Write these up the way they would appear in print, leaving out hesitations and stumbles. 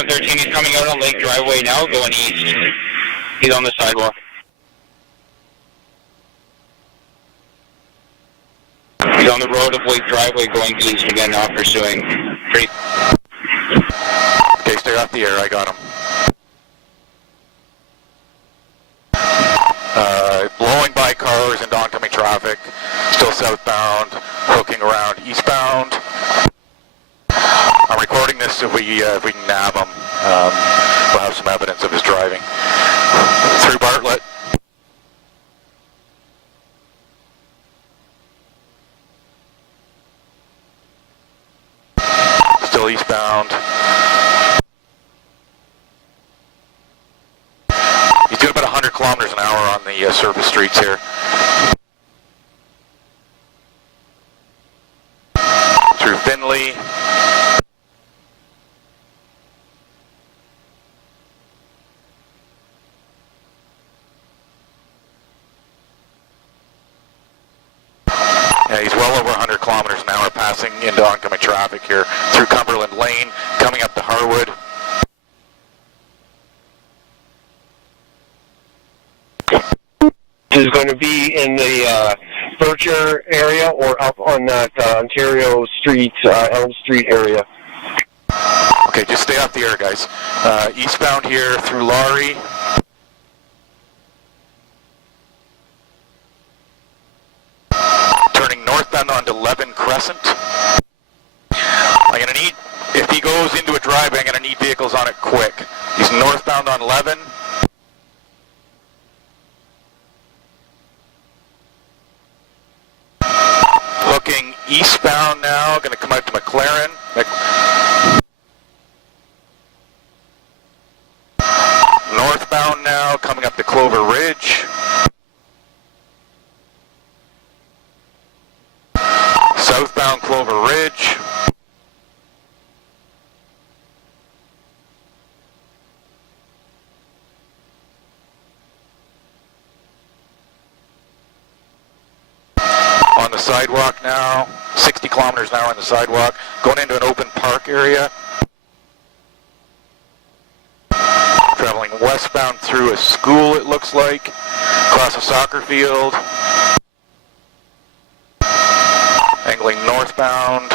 113, he's coming out on Lake Driveway now, going east. He's on the sidewalk. He's on the road of Lake Driveway going east again now, pursuing. Okay, stay off the air, I got him. Blowing by cars and oncoming traffic, still southbound, hooking around eastbound. I'm recording this if we can nab him. We'll have some evidence of his driving. Through Bartlett. Still eastbound. He's doing about 100 kilometers an hour on the surface streets here. Through Finley. Yeah, he's well over 100 kilometers an hour passing into oncoming traffic here through Cumberland Lane, coming up to Harwood. This is going to be in the Bircher area or up on that Ontario Street, Elm Street area. Okay, just stay off the air, guys. Eastbound here through Laurie. Turning northbound onto 11 Crescent. I'm going to need, if he goes into a driveway, I'm going to need vehicles on it quick. He's northbound on 11. Looking eastbound now, going to come out to McLaren. Northbound now, coming up to Clover Ridge. Southbound Clover Ridge. On the sidewalk now, 60 kilometers an hour on the sidewalk, going into an open park area. Traveling westbound through a school, it looks like, across a soccer field. Angling northbound.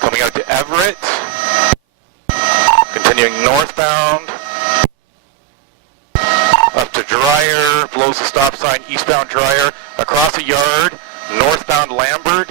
Coming out to Everett. Continuing northbound. Up to Dreyer, blows the stop sign, eastbound Dreyer, across a yard, northbound Lambert.